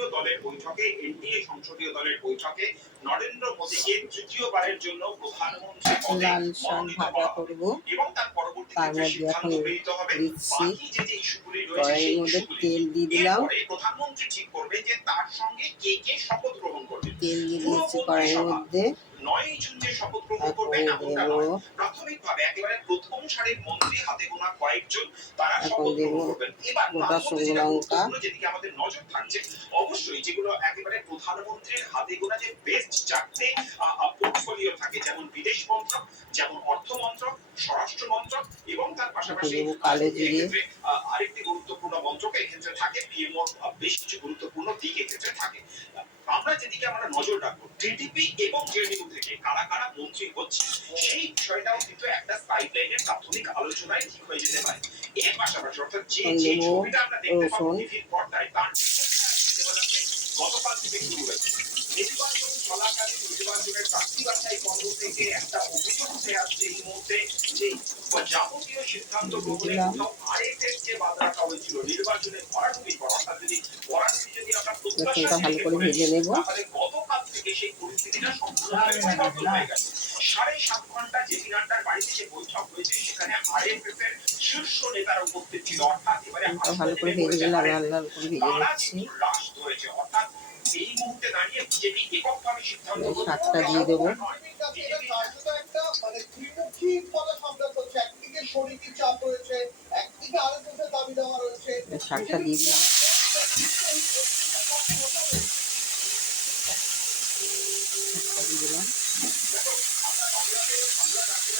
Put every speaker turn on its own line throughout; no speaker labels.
সংসদীয় দলের বৈঠকে এনডিএ সংসদীয় দলের বৈঠকে নরেন্দ্র মোদীকে তৃতীয়বারের জন্য প্রধানমন্ত্রী পদে মনোনীত করা
করব।
এবং তার পরবর্তীতে যে সিদ্ধান্ত গৃহীত হবে বাকি যে যে ইস্যুগুলি রয়েছে সেই ইস্যুগুলি
তেল দিয়ে দিলাম।
প্রধানমন্ত্রী ঠিক করবে যে তার সঙ্গে কে কে শপথ গ্রহণ করবে।
তেল দিয়ে দিয়েছি কড়াইয়ের মধ্যে।
নয় জুন যে শপথ গ্রহণ করবে প্রাথমিকভাবে একেবারে প্রথম সারির মন্ত্রী হাতে গোনা কয়েকজন
এখন দেবো গোটা শুকনো লঙ্কা।
অবশ্যই যেগুলো একেবারে প্রধানমন্ত্রীর হাতে গোনা যে বেস্ট চারটে পোর্টফোলিও থাকে যেমন বিদেশ মন্ত্রক যেমন অর্থ মন্ত্রক স্বরাষ্ট্র মন্ত্রক এবং তার পাশাপাশি। আরেকটি গুরুত্বপূর্ণ মন্ত্রক এক্ষেত্রে থাকে পিএমও বেশ কিছু গুরুত্বপূর্ণ দিক এক্ষেত্রে থাকে আমরা যেদিকে আমরা নজর রাখব টিডিপি এবং জেডিইউ থেকে কারা কারা মন্ত্রী হচ্ছে সেই বিষয়টাও কিন্তু একটা পাবো
রসুন।
টিভির পর্দায় তার ডেভেলপমেন্ট গতকাল থেকে শুরু হয়েছে নির্বাচন চলাকালীন নির্বাচনের প্রার্থী বাছাই পর্ব থেকে একটা অভিযোগ উঠে আসছে এই মুহূর্তে যে যাবতীয় সিদ্ধান্ত গ্রহণে
দিলাম। রসুনটা ভালো করে ভেজে নেব
সাত ঘণ্টা যে দিনারটার বাড়িতে যে বৈঠক হয়েছে সেখানে আরএফএফ এর শীর্ষ নেতারা উপস্থিত ছিল। অর্থাৎ এবারে
ভালো করে ভেজে গেলে লাল লাল করে ভেজে
অর্থাৎ এই মুহূর্তে দাঁড়িয়ে বিজেপি এককভাবে সিদ্ধান্ত
শাকটা দিয়ে দেবো।
মানে ত্রিমুখী ফলে সংঘাত হচ্ছে একদিকে শরীরী চাপ রয়েছে একদিকে আরেকদিকে দাবি দেওয়া রয়েছে।
এই দিয়ে দিলাম শাকটা দিয়ে দিলাম
ডেভেলপমেন্ট হচ্ছে আর ঠিক সেই পরিস্থিতিকে দ্রুত সামাল দিতে যাতে বিজেপি ভাবমূর্তিতে
নুন দিয়ে দেবো
নারীনাদাকে আসলে নেমে পড়েছে আরএসএস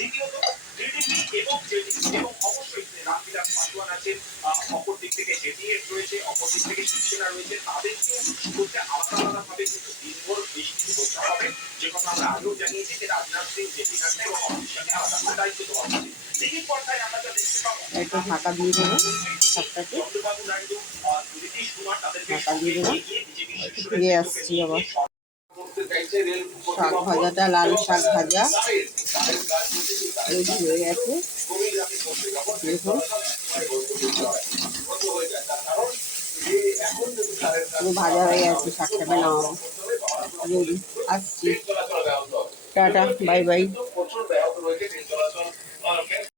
দ্বিতীয়ত এবং জেডিইউ এবং অবশ্যই রামবিলাস পাসওয়ান আছেন অপর দিক থেকে জেডিএস রয়েছে অপর দিক থেকে শিবসেনা রয়েছে তাদেরকেও করতে আলাদা আলাদা কিন্তু দিনভর বেশি করতে হবে। যে কথা আমরা আগেও জানিয়েছি যে রাজনাথ সিং জেপি নাড্ডা এবং অমিত শাহকে আলাদা দায়িত্ব দেওয়া হবে। দিদির পর্যায়ে আমরা যা দেখতে পাবো
একটু ঢাকা দিয়ে দেবো শাকটাকে
চন্দ্রবাবু নাইডু নীতিশ কুমার তাদেরকে সঙ্গে নিয়ে বিজেপি শীর্ষ
ফিরে আসছি আবার। শাক ভাজাটা, লাল শাক ভাজা। রেডি হয়ে গেছে। দেখুন। ভাজা হয়ে গেছে শাকটা বানাও রেডি। আসছি। Ta ta, bye bye.